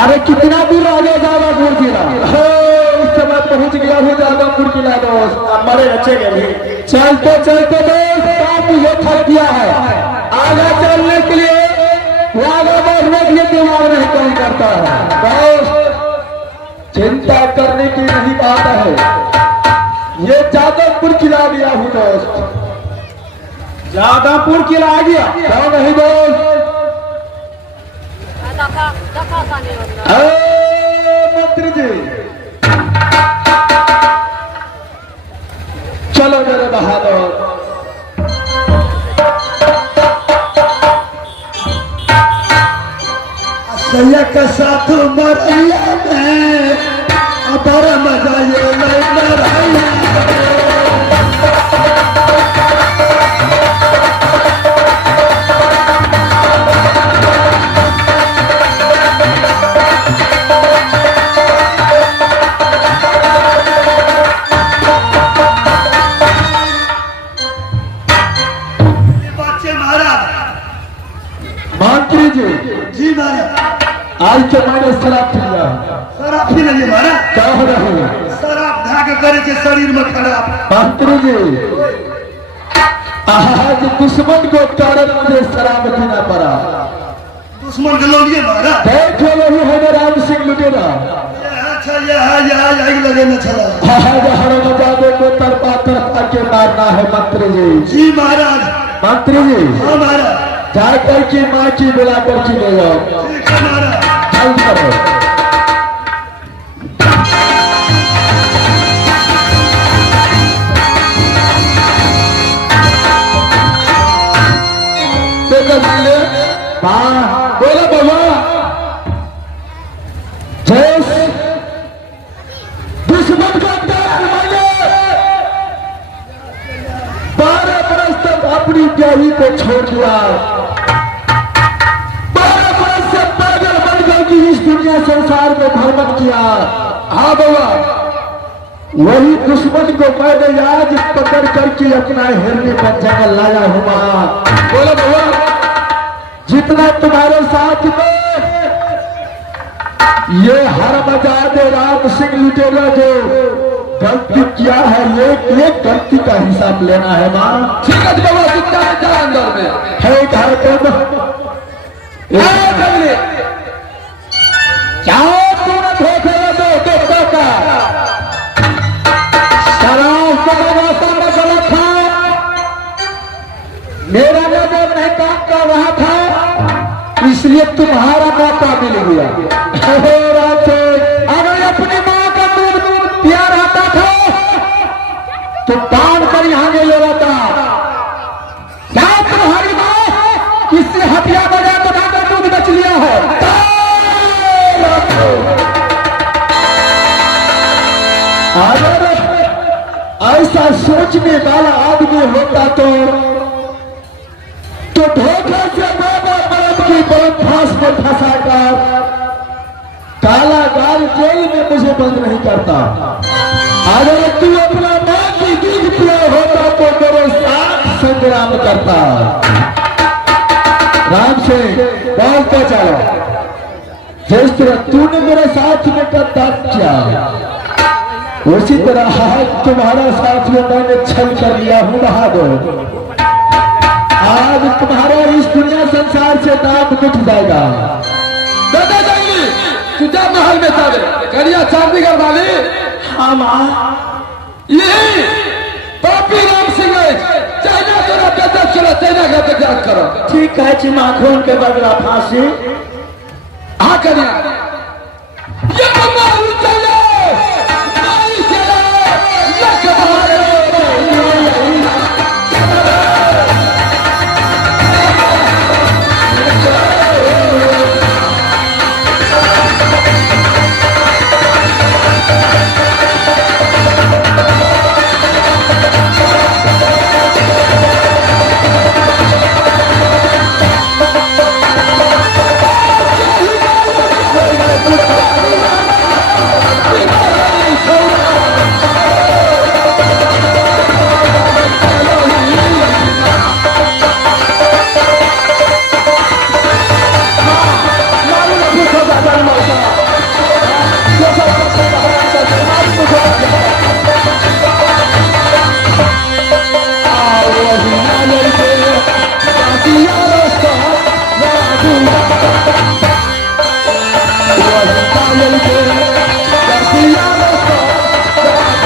अरे कितना दूर आगे जागापुर किला? इस समय पहुंच गया हूँ जागापुर किला दोस्त। बड़े अच्छे गए चलते चलते दोस्त काम ये थक गया है। आगे चलने के लिए आगे बढ़ने के लिए दिमाग नहीं काम करता है दोस्त। चिंता करने की नहीं बात है। ये जागापुर किला गया हूँ दोस्त। जागापुर किला आ गया क्या नहीं दोस्त? मंत्री जी चलो मेरे बहादुर। सैया का साथ मरैया में बड़ा मजा ये लड़ाइया मंत्री जी जी महाराज आज के मैंने शराब पी लिया। शराब पी लिए महाराज क्या हो रहा है? शराब धाक करे के शरीर में खराब। मंत्री जी आज दुश्मन को कारण मुझे शराब पीना पड़ा। दुश्मन के लोग ये महाराज देख लो वही है राम सिंह लुटेरा। अच्छा ये लगे न चला हर मजादे को तरपा तरपा के मारना है मंत्री जी। जी महाराज मंत्री जी हाँ महाराज जाकर के माँ की बुला करके ले जाओ। ठीक है महाराज चल करो। बोला बाबा जय दुश्मन का त्याग मांगे। 12 बरस तक अपनी प्यारी को छोड़ दिया। 12 बरस से पागल बन गए कि इस दुनिया संसार में भ्रमण किया। हाँ बाबा वही दुश्मन को मैंने आज पकड़ करके अपना हिरनी पंजा में लाया हुआ। बोला बाबा जितना तुम्हारे साथ में ये हर मजाद राम सिंह लुटेरा जो गलती किया है ये गलती का हिसाब लेना है माँ। ठीक है बाबा जितना है अंदर में है घर क्या तुम धोखे दो का शराब का गलत था। मेरा नजर नहीं काम कर रहा था इसलिए तुम्हारा मौका मिल गया। अगर अपनी माँ का दूध पिया रहता था तो बांध कर यहाँ ले ले रहता। क्या तुम्हारी माँ किससे हथिया बजा तो का दूध बच लिया है? अगर ऐसा सोचने वाला आदमी होता तो धोखे से बाबा बरत की बरत फांस में फंसाकर काला गाल जेल में मुझे बंद नहीं करता। अगर तू अपना मां की दूध पिया होता तो मेरे साथ संग्राम करता। राम से बोलते चलो जिस तरह तूने मेरे साथ में गद्दार किया उसी तरह तुम्हारा साथ में मैंने छल कर लिया हूं बहादुर। आज तुम्हारा इस दुनिया संसार से नाम मिट जाएगा। दादा जंगली तुझा महल में था करिया चांदीगढ़ वाली। हाँ माँ यही पापी राम सिंह चाइना तोरा गजब चलो चाइना का तक करो। ठीक है जी माँ खून के बदला फांसी। हाँ करिया ये चलो पायल के रसिया रसो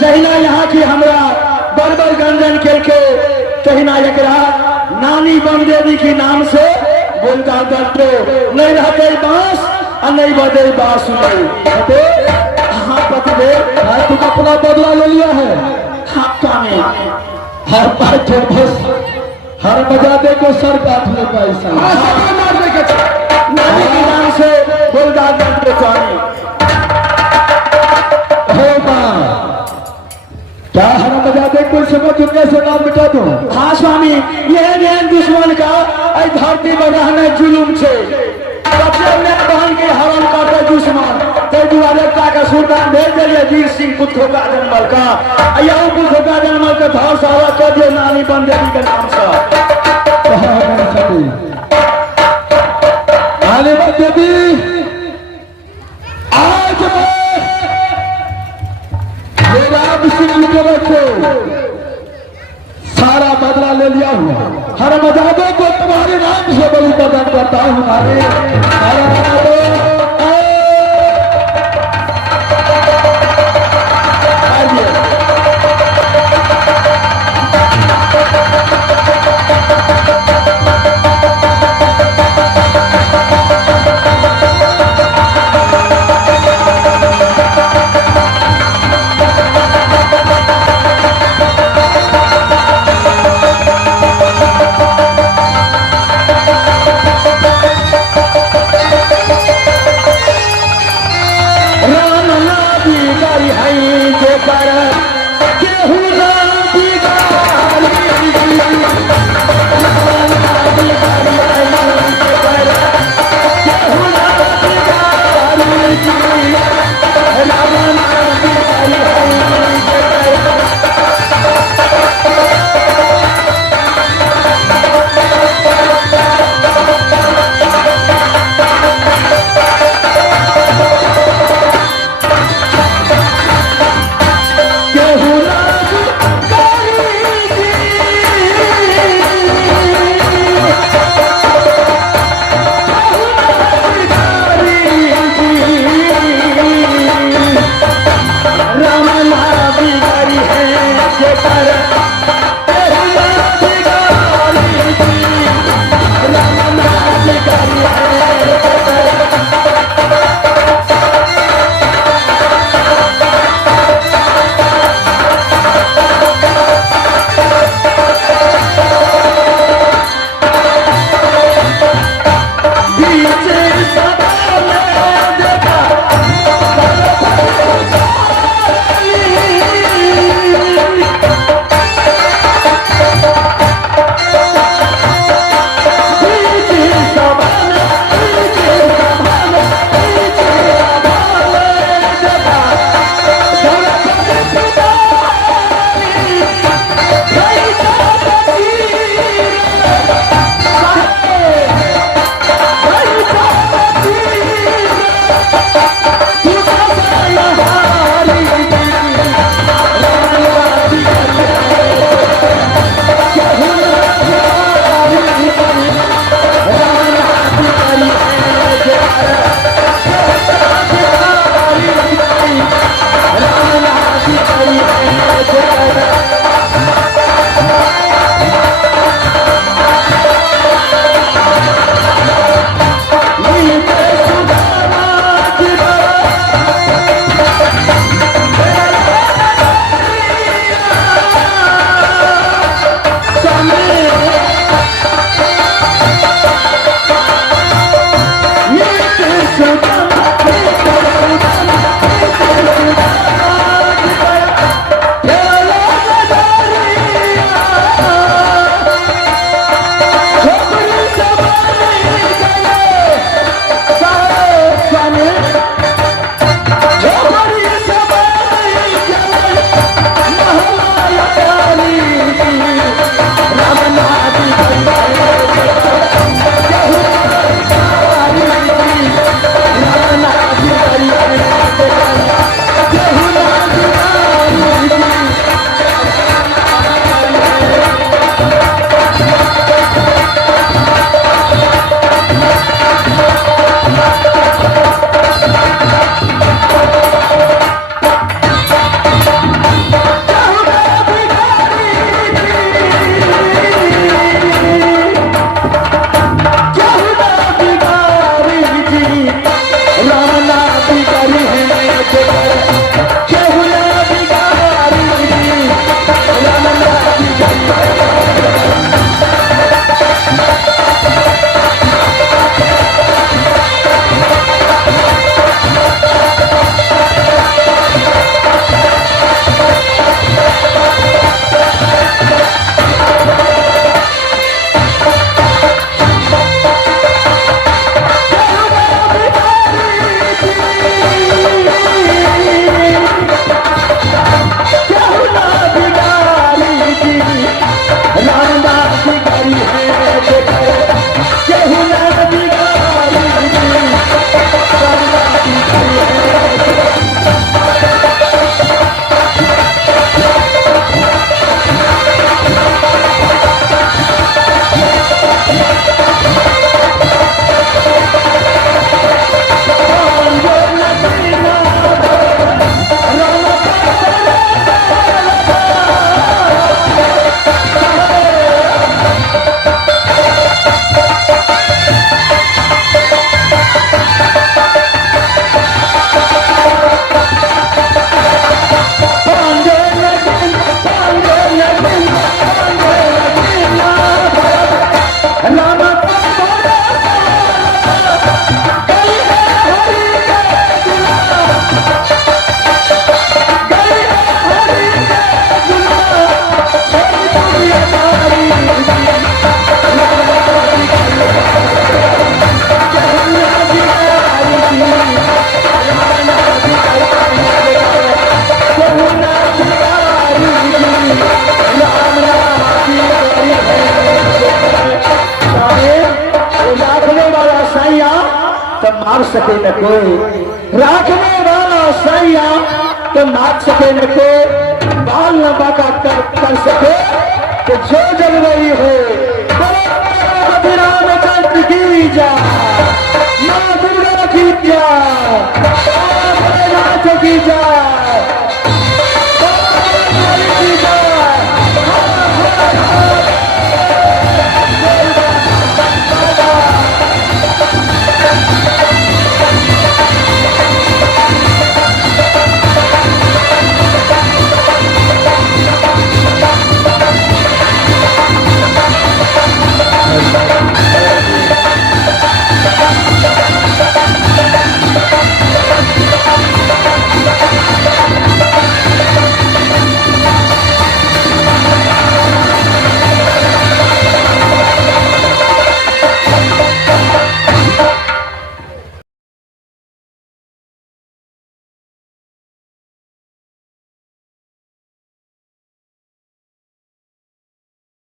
जहिना यहाँ की हमरा बरबर गंजन के तहिना एकरा नानी बमदेवी की नाम से बोलता दर्दो नहीं रहते बांस और नहीं बजे बांस हाँ पतिदेव तुम अपना बदला ले लिया है आपका में हर बार तो बस हर मजादे को सर काट ले पैसा नानी की नाम से बोलता दर्दो स्वामी क्या हरा मजादे कोई समझ दुनिया से नाम मिटा दो हाँ स्वामी यह दुश्मन का धरती में रहने जुलूम छे बहन के हरण करते दुश्मन ते दुआरे का सुल्तान भेज दिए वीर सिंह पुत्र का जनमल का यह पुत्र का जनमल का धर सारा कर दिए नानी बमदेवी के नाम से नानी बमदेवी आज को सारा बदला ले लिया हुआ हर मजादों को तुम्हारे नाम से बलि प्रदान करता हूँ हर मजादों राखने वाला साइया तो मार सके न कोई, राखने वाला साइया तो मार सके न कोई, बाल लंबा का कर सके तो जो जग रही हो